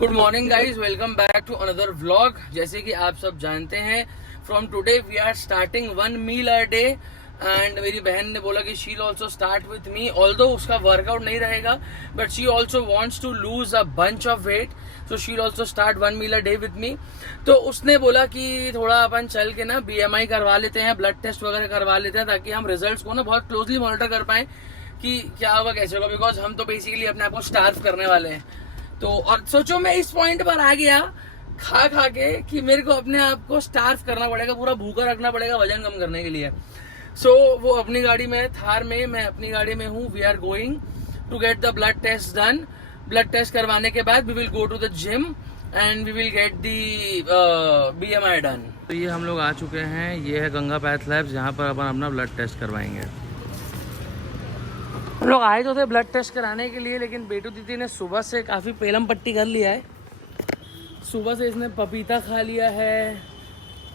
Good morning guys, welcome back to another vlog. जैसे कि आप सब जानते हैं, from today we are starting 1 meal a day. And मेरी बहन ने बोला कि she will also start with me, although उसका वर्कआउट नहीं रहेगा but she also wants to lose a bunch of weight, so she will also start 1 meal a day with me. तो उसने बोला कि थोड़ा अपन चल के ना BMI करवा लेते हैं, ब्लड टेस्ट वगैरह करवा लेते हैं, ताकि हम रिजल्ट को ना बहुत क्लोजली मॉनिटर कर पाए कि क्या होगा कैसे होगा, बिकॉज हम तो बेसिकली अपने आप को स्टार्व करने वाले हैं। तो और सोचो मैं इस पॉइंट पर आ गया खा खा के कि मेरे को अपने आप को स्टार्व करना पड़ेगा, पूरा भूखा रखना पड़ेगा वजन कम करने के लिए। सो वो अपनी गाड़ी में है, थार में, मैं अपनी गाड़ी में हूँ। We are going to get the blood test done. Blood test करवाने के बाद we will go to the gym and we will get the BMI done. तो ये हम लोग आ चुके हैं, ये है गंगा पैथ लैब्स, जहाँ पर अपन अपना ब्लड टेस्ट करवाएंगे। हम लोग आए तो थे ब्लड टेस्ट कराने के लिए, लेकिन बेटू दीदी ने सुबह से काफ़ी पेलम पट्टी कर लिया है। सुबह से इसने पपीता खा लिया है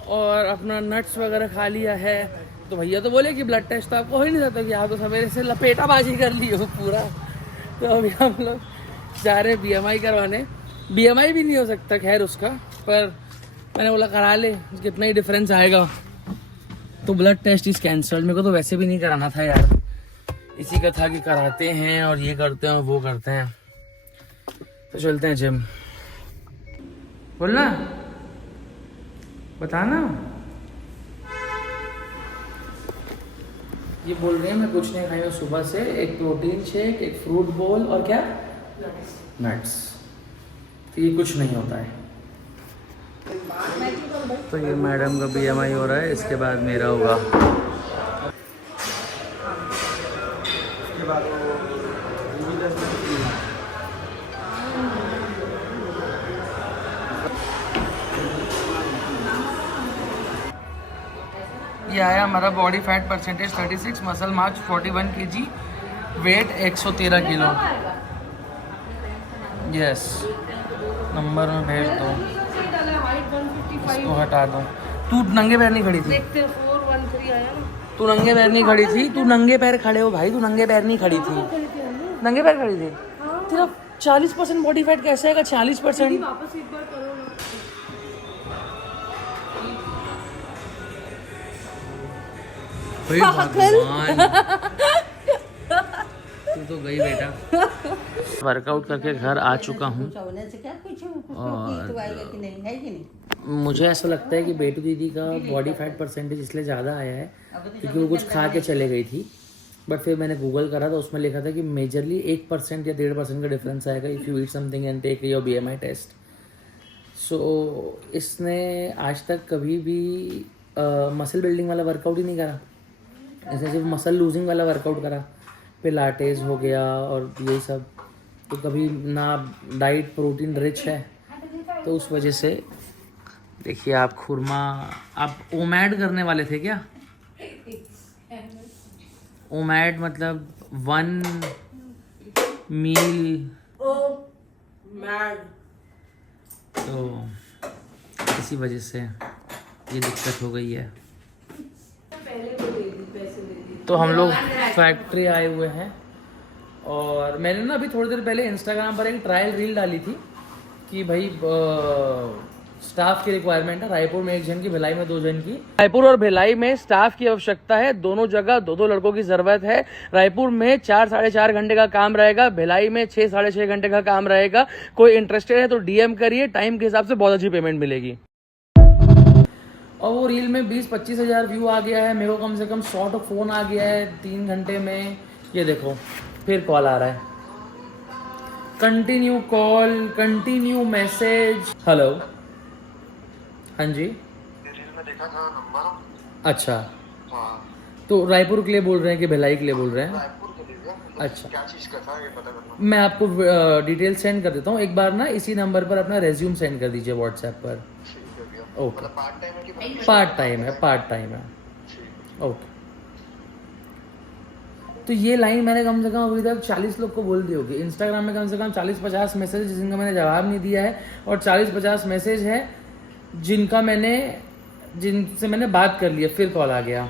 और अपना नट्स वगैरह खा लिया है। तो भैया तो बोले कि ब्लड टेस्ट तो आपको हो ही नहीं सकता, कि आप तो सवेरे से लपेटाबाजी कर ली हो पूरा। तो अभी हम लोग जा रहे हैं BMI करवाने। BMI भी नहीं हो सकता खैर उसका, पर मैंने बोला करा ले, कितना ही डिफरेंस आएगा। तो ब्लड टेस्ट इज कैंसल्ड। मेरे को तो वैसे भी नहीं कराना था यार, इसी का था कि कराते हैं और ये करते हैं और वो करते हैं। तो चलते हैं जिम। बोलना, बताना। ये बोल रहे हैं मैं कुछ नहीं खाई हूँ सुबह से, एक प्रोटीन शेक, एक फ्रूट बोल और क्या नट्स। तो ये कुछ नहीं होता है। तो ये मैडम का BMI हो रहा है, इसके बाद मेरा होगा। ये आया हमारा body fat percentage 36, muscle mass 41 kg, weight 113 kilo. Yes, number में भेज दो, इसको हटा दो। तू नंगे पैर नहीं खड़ी थी, तू नंगे पैर नहीं खड़ी थी, तू नंगे पैर खड़े हो भाई, तू नंगे पैर नहीं खड़ी थी, नंगे पैर खड़ी थी। तेरा 40% बॉडी फैट कैसे आएगा? 40%। तू तो गई बेटा। वर्कआउट करके घर आ चुका हूँ और मुझे ऐसा लगता है कि बेटू दीदी का बॉडी फैट परसेंटेज इसलिए ज़्यादा आया है क्योंकि वो कुछ खा के चले गई थी। बट फिर मैंने गूगल करा तो उसमें लिखा था कि मेजरली 1% या 1.5% का डिफरेंस आएगा if you eat something and take your BMI test. So इसने आज तक कभी भी मसल बिल्डिंग वाला वर्कआउट ही नहीं करा, ऐसे सिर्फ मसल लूजिंग वाला वर्कआउट करा। पिलाटेस हो गया और यही सब, तो कभी ना डाइट प्रोटीन रिच है। तो उस वजह से देखिए आप खुरमा, आप ओमैड करने वाले थे क्या? ओमैड मतलब 1 मील। तो इसी वजह से ये दिक्कत हो गई है। तो हम लोग फैक्ट्री आए हुए हैं और मैंने ना अभी थोड़ी देर पहले इंस्टाग्राम पर एक ट्रायल रील डाली थी कि भाई स्टाफ की रिक्वायरमेंट है। रायपुर में 1 जन की, भिलाई में 2 जन की। रायपुर और भिलाई में स्टाफ की आवश्यकता है, दोनों जगह 2-2 लड़कों की जरूरत है। रायपुर में 4-4.5 घंटे का काम रहेगा, भिलाई में 6-6.5 घंटे का काम रहेगा। कोई इंटरेस्टेड है तो DM करिए, टाइम के हिसाब से बहुत अच्छी पेमेंट मिलेगी। और वो रील में 20-25 हज़ार व्यू आ गया है, मेरे को कम से कम 100 तो फ़ोन आ गया है 3 घंटे में। ये देखो फिर कॉल आ रहा है, continue call, continue message. Hello, हाँ जी। रील में देखा था नंबर। अच्छा, हाँ। तो रायपुर के लिए बोल रहे हैं कि भिलाई के लिए बोल रहे हैं? रायपुर के लिए। अच्छा, क्या चीज़ का था ये पता करना। मैं आपको डिटेल सेंड कर देता हूँ, एक बार ना इसी नंबर पर अपना रेज्यूम सेंड कर दीजिए व्हाट्सएप पर। ओके, पार्ट टाइम है कि पार्ट टाइम है? पार्ट टाइम है। ओके। तो ये लाइन मैंने कम से कम अभी तक 40 लोग को बोल दी होगी। इंस्टाग्राम में कम से कम 40-50 मैसेज जिनका मैंने जवाब नहीं दिया है, और 40-50 मैसेज है जिनसे मैंने बात कर लिया, फिर कॉल आ गया।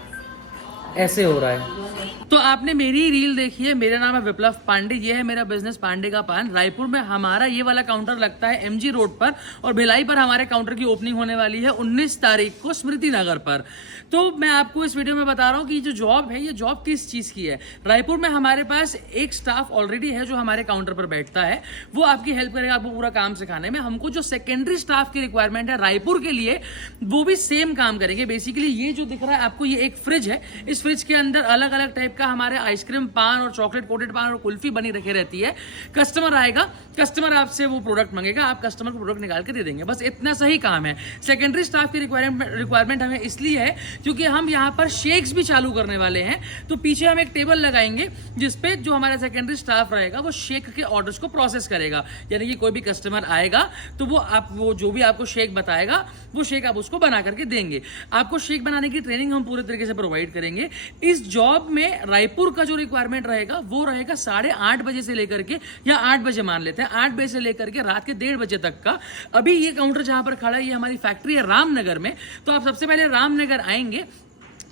ऐसे हो रहा है। तो आपने मेरी रील देखी है, मेरा नाम है विप्लव पांडे, ये है मेरा बिजनेस पांडे का पान। रायपुर में हमारा ये वाला काउंटर लगता है एमजी रोड पर, और भिलाई पर हमारे काउंटर की ओपनिंग होने वाली है 19 तारीख को स्मृति नगर पर। तो मैं आपको इस वीडियो में बता रहा हूँ कि जो जॉब है, ये जॉब किस चीज की है। रायपुर में हमारे पास एक स्टाफ ऑलरेडी है जो हमारे काउंटर पर बैठता है, वो आपकी हेल्प करेगा आपको पूरा काम सिखाने में। हमको जो सेकेंडरी स्टाफ की रिक्वायरमेंट है रायपुर के लिए, वो भी सेम काम करेंगे। बेसिकली ये जो दिख रहा है आपको, ये एक फ्रिज है, इस फ्रिज के अंदर अलग अलग टाइप का हमारे आइसक्रीम पान और चॉकलेट कोटेड पान और कुल्फी बनी रखी रहती है। कस्टमर आएगा, कस्टमर आपसे वो प्रोडक्ट मांगेगा, आप कस्टमर को प्रोडक्ट निकाल के दे देंगे, बस इतना सही काम है। सेकेंडरी स्टाफ की रिक्वायरमेंट हमें इसलिए है क्योंकि हम यहाँ पर शेक्स भी चालू करने वाले हैं। तो पीछे हम एक टेबल लगाएंगे जिसपे जो हमारा सेकेंडरी स्टाफ रहेगा वो शेक के ऑर्डर्स को प्रोसेस करेगा। यानी कि कोई भी कस्टमर आएगा तो वो जो भी आपको शेक बताएगा, वो शेक आप उसको बना करके देंगे। आपको शेक बनाने की ट्रेनिंग हम पूरे तरीके से प्रोवाइड करेंगे। इस जॉब में रायपुर का जो रिक्वायरमेंट रहेगा वो रहेगा 8:30 बजे से लेकर के, या 8 बजे मान लेते हैं, 8 बजे से लेकर के रात के 1:30 बजे तक का। अभी ये काउंटर जहां पर खड़ा है, ये हमारी फैक्ट्री है रामनगर में। तो आप सबसे पहले रामनगर आएंगे,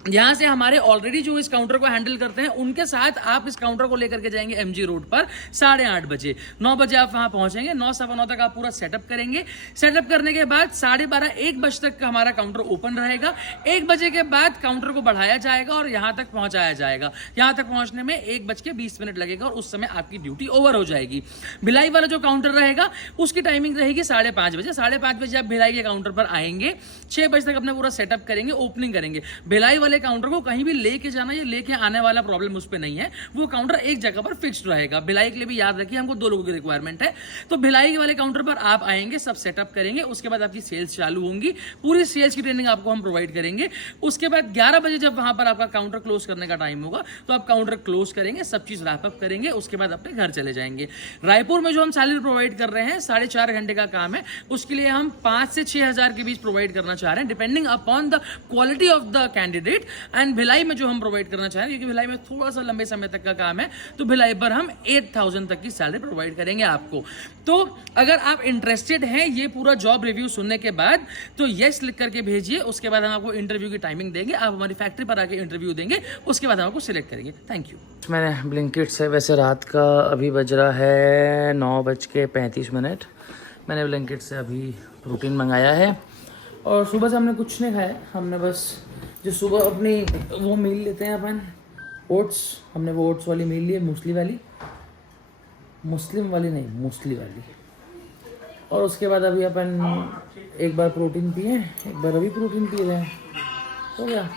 यहाँ से हमारे ऑलरेडी जो इस काउंटर को हैंडल करते हैं उनके साथ आप इस काउंटर को लेकर के जाएंगे एमजी रोड पर 8:30 बजे। 9 बजे आप वहां पहुंचेंगे, 9-9:15 तक आप पूरा सेटअप करेंगे। सेटअप करने के बाद 12:30-1 बजे तक का हमारा काउंटर ओपन रहेगा। 1 बजे के बाद काउंटर को बढ़ाया जाएगा और यहाँ तक पहुंचाया जाएगा। यहाँ तक पहुंचने में 1:20 लगेगा और उस समय आपकी ड्यूटी ओवर हो जाएगी। भिलाई वाला जो काउंटर रहेगा उसकी टाइमिंग रहेगी 5:30 बजे। 5:30 बजे आप भिलाई के काउंटर पर आएंगे, 6 बजे तक अपना पूरा सेटअप करेंगे, ओपनिंग करेंगे। भिलाई वाले काउंटर को कहीं भी लेके जाना या लेके आने वाला प्रॉब्लम उस पे नहीं है, वो काउंटर एक जगह पर फिक्स्ड रहेगा। भिलाई के लिए भी याद रखिए, हमको 2 लोगों की रिक्वायरमेंट है। तो भिलाई वाले काउंटर पर आप आएंगे, सब सेटअप करेंगे, उसके बाद आपकी सेल्स चालू होंगी। पूरी सेल्स की ट्रेनिंग आपको हम प्रोवाइड करेंगे। उसके बाद 11 बजे जब वहां पर आपका काउंटर क्लोज करने का टाइम होगा तो आप काउंटर क्लोज करेंगे, सब चीज रैप अप करेंगे, उसके बाद अपने घर चले जाएंगे। रायपुर में जो हम सैलरी प्रोवाइड कर रहे हैं 4.5 घंटे का काम है, उसके लिए हम 5 से 6 हजार के बीच प्रोवाइड करना चाह रहे हैं, depending upon the quality of the candidate. And Bhilai में जो हम प्रोवाइड करना चाह रहे हैं, क्योंकि भिलाई में थोड़ा सा लंबे समय तक का काम है, तो भिलाई पर हम 8,000 तक की सैलरी प्रोवाइड करेंगे आपको। तो अगर आप इंटरेस्टेड हैं ये पूरा जॉब रिव्यू सुनने के बाद, तो यस लिख करके भेजिए। उसके बाद हम आपको इंटरव्यू की टाइमिंग देंगे, आप हमारी फैक्ट्री पर आके इंटरव्यू देंगे, उसके बाद हम आपको सिलेक्ट करेंगे। Thank you. मैंने ब्लिंकिट से, वैसे रात का अभी बज रहा है 9:35। मैंने ब्लिंकिट से अभी प्रोटीन मंगाया है और सुबह से हमने कुछ नहीं खाया। हमने बस जो सुबह अपनी वो मील लेते हैं अपन, ओट्स, हमने वो ओट्स वाली मील ली है, मूसली वाली, मुस्लिम वाली नहीं, मूसली वाली। और उसके बाद अभी अपन एक बार प्रोटीन पिए, एक बार अभी प्रोटीन पी रहे हैं, हो गया।